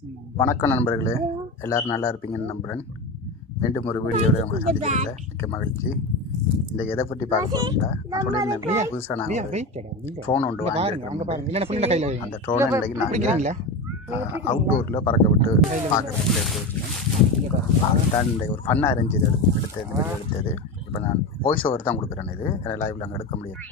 வணக்கம் நண்பர்களே, எல்லோரும் நல்லா இருப்பீங்கன்னு நம்புகிறேன். மீண்டும் ஒரு வீடியோவில் உங்களை சந்திக்கிறதுல மிக்க மகிழ்ச்சி. இந்த எதை பற்றி பார்க்க போகிறோம்னா, நான் சொல்லியிருந்தேன் புதுசாக நாங்கள் ட்ரோன் ஒன்று வாங்கியிருக்கோம். அந்த ட்ரோனை இன்றைக்கு நாங்கள் அவுட்டோரில் பறக்க விட்டு பார்க்குறதுக்கு எடுத்துருக்கேன். அதுதான் இந்த ஒரு ஃபன்னாக இருந்துச்சு எடுத்தது. இப்போ நான் வாய்ஸ் ஓவர் தான் கொடுக்குறேன். இது லைவில் அங்கே எடுக்க முடியாது.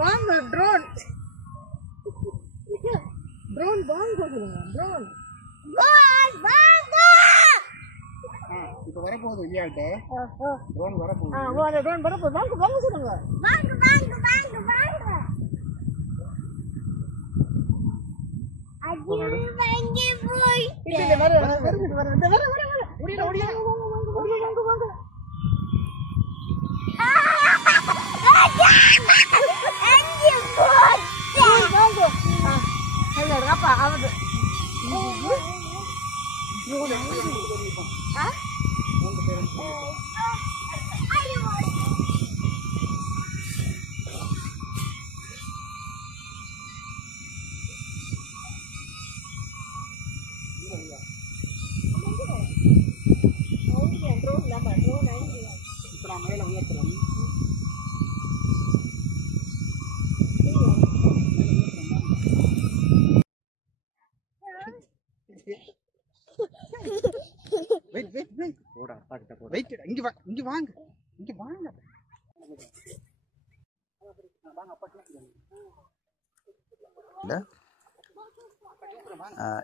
வாங்க ட்ரோன் வாங்க சொல்லுங்க. ட்ரோன் வாங்க இப்போ வரப்போகுது இல்லையாட்ட ட்ரோன் வரப்போகுது. ட்ரோன் வரப்போகுது. வாங்க வாங்க சொல்லுங்க. வாங்க வாங்க வாங்க வாங்க அது வாங்க போய் இல்ல வர ஓடியா ஓடியா வாங்க வாங்க apa apa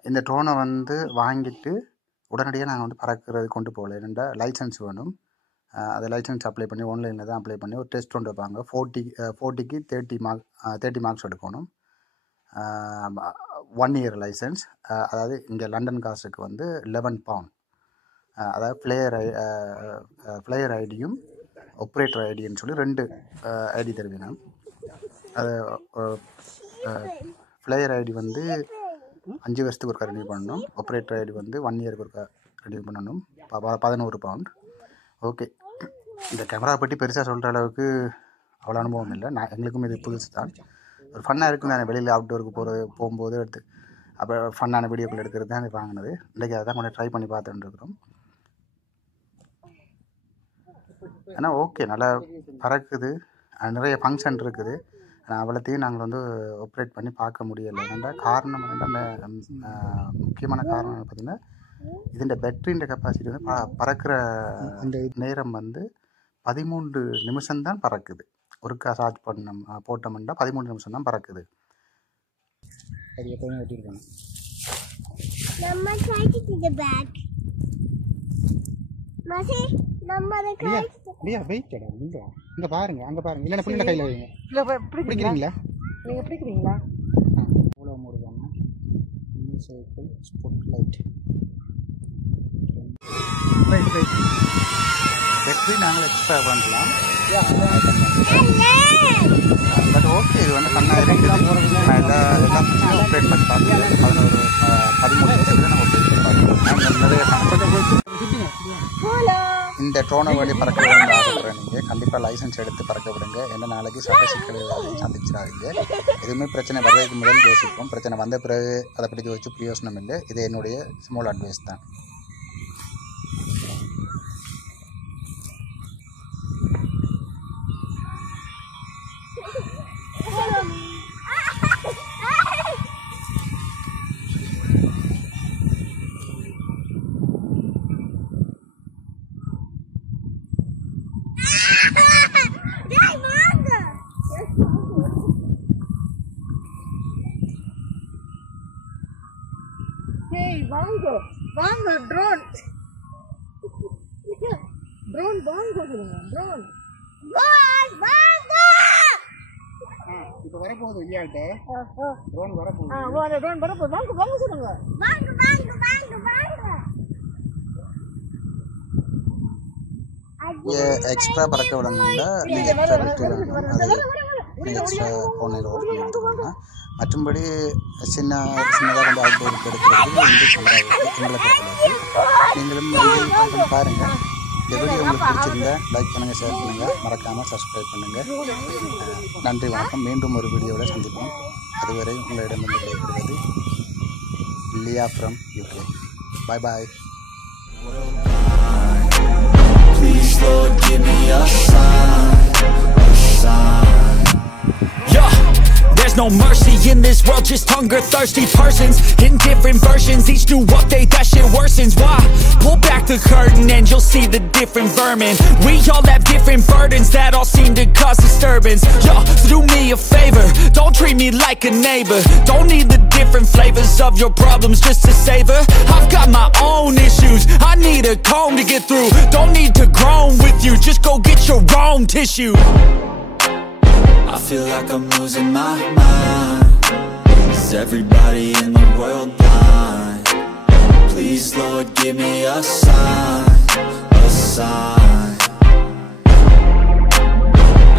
இந்த ட்ரோனை வந்து வாங்கிட்டு உடனடியாக நாங்கள் வந்து பறக்கிறது கொண்டு போகல. என்னென்னா லைசன்ஸ் வேணும். அதை லைசன்ஸ் அப்ளை பண்ணி ஆன்லைனில் தான் அப்ளை பண்ணி ஒரு டெஸ்ட் ஒன்று வைப்பாங்க. 40க்கு 30 மார்க்ஸ் எடுக்கணும். 1 இயர் லைசன்ஸ். அதாவது இங்கே லண்டன் காசுக்கு வந்து 11 பவுண்ட். அதாவது ஃப்ளையர் ஐடியும் ஆப்ரேட்டர் ஐடின்னு சொல்லி 2 ஐடி தருவீங்க. அது ஃப்ளையர் ஐடி வந்து 5 வருஷத்துக்கு ஒருக்கா ரெனியூ பண்ணணும். ஆப்ரேட்டர் ஐடி வந்து 1 இயருக்கு ஒருக்கா ரெனியூ பண்ணணும். 11 பவுண்ட். ஓகே, இந்த கேமரா பற்றி பெருசாக சொல்கிற அளவுக்கு அவ்வளோ அனுபவம் இல்லை. எங்களுக்கும் இது புதுசு தான். ஒரு ஃபன்னாக இருக்கும். நான் வெளியில் அவுட்டோருக்கு போகும்போது எடுத்து அப்போ ஃபன்னான வீடியோக்கள் எடுக்கிறது தான் வாங்கினது. இன்றைக்கி அதை தான் கொஞ்சம் ட்ரை பண்ணி பார்த்துட்டு இருக்கிறோம். ஆனால் ஓகே, நல்லா பறக்குது. நிறைய ஃபங்க்ஷன் இருக்குது. ஆனால் அவ்வளோத்தையும் நாங்கள் வந்து ஆப்ரேட் பண்ணி பார்க்க முடியலை. என்னென்னா காரணம் என்னென்னா, முக்கியமான காரணம் பார்த்திங்கன்னா, இதுன்ற பேட்டரின்ற கெப்பாசிட்டி வந்து பறக்கிற அந்த நேரம் வந்து 13 நிமிஷம்தான் பறக்குது. ஒருக்கா சார்ஜ் போட்டோம்னா 13 நிமிஷம் தான் பறக்குது. அது எப்பவுமே வெட்டிருக்கணும். நம்ம try to see the back. மாசி நம்ம அதை லியா வெயிட்டடா இங்க பாருங்க, அங்க பாருங்க. இல்லனா புள்ள கையில வைங்க. இல்ல பிடிக்கிறீங்களா? நீங்க பிடிக்கிறீங்களா? அவ்வளவு மூடுதான். circle spotlight. Right. Battery நாங்கள் எக்ஸ்ட்ரா பண்ணலாம். பட் ஓகே இது வந்து பண்ணா இருக்குது. நான் எல்லாம் ஆப்ரேட் பண்ணி பார்க்குறேன். 13 நிமிஷத்துல நம்ம ஆப்ரேட் பண்ணி பார்க்கலாம். நிறைய இந்த ட்ரோனை வழி பறக்க விட ஆசைப்படுறேன். நீங்கள் கண்டிப்பாக லைசன்ஸ் எடுத்து பறக்க விடுங்க. என்ன நாளைக்கு சட்ட சிக்கல் ஏதாவது சந்திச்சிடாதீங்க. எதுவுமே பிரச்சனை வர்றதுக்கு முதல் யோசிப்போம். பிரச்சனை வந்த பிறகு அதை பற்றி வச்சு பிரயோசனம் இல்லை. இது என்னுடைய ஸ்மால் அட்வைஸ் தான். வாங்க ட்ரோன் வாங்க சொல்லுங்க ட்ரோன் இப்போ வரப்போகுது இல்லையாட்ட ட்ரோன் வரப்போகுது வாங்க சொல்லுங்க எக்ஸ்ட்ரா பறக்க விடணும்னா நீங்கள் எக்ஸ்ட்ரா வெற்றி வேணும். அது நீங்கள் எக்ஸ்ட்ரா ஆன்லைனில் ஓட் பண்ணி எடுத்துக்கோங்க. மற்றும்படி சின்னதாக வந்து அவுட்டோருக்கு எடுக்கிறது வந்து எங்களை பொறுத்தளவுக்கு நீங்களும் பாருங்கள். இந்த வீடியோ உங்களுக்கு பிடிச்சிருந்தா லைக் பண்ணுங்கள், ஷேர் பண்ணுங்கள், மறக்காமல் சப்ஸ்கிரைப் பண்ணுங்கள். நன்றி, வணக்கம். மீண்டும் ஒரு வீடியோவில் சந்திப்போம். அதுவரை உங்களிடமிருந்து விடைபெறுவது Leah from UK. Bye bye. Please, Lord, give me a sign. Yeah, there's no mercy in this world, just hunger-thirsty persons in different versions. Each new update, that shit worsens. Why? Pull back the curtain and you'll see the different vermin. We all have different burdens that all seem to cause disturbance. Yo, so do me a favor, don't treat me like a neighbor. Don't need the different flavors of your problems just to savor. I've got my own issues, I need a comb to get through. Don't need to groan with you, just go get your own tissue. I feel like I'm losing my mind. Is everybody in the world blind? Please, Lord, give me a sign.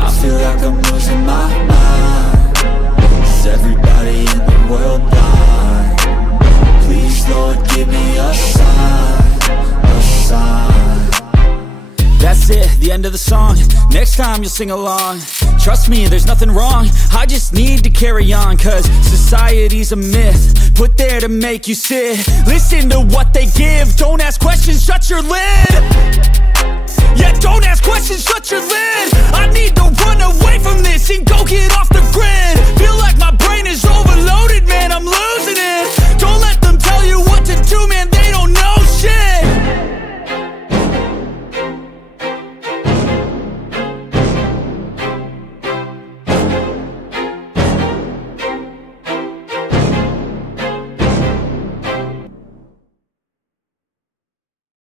I feel like I'm losing my mind. Is everybody in the world blind? Please, Lord, give me a sign. That's it, the end of the song. Next time you'll sing along. Trust me, there's nothing wrong. I just need to carry on, 'cause society's a myth put there to make you sit. Listen to what they give. Don't ask questions, shut your lid. Yeah, don't ask questions, shut your lid.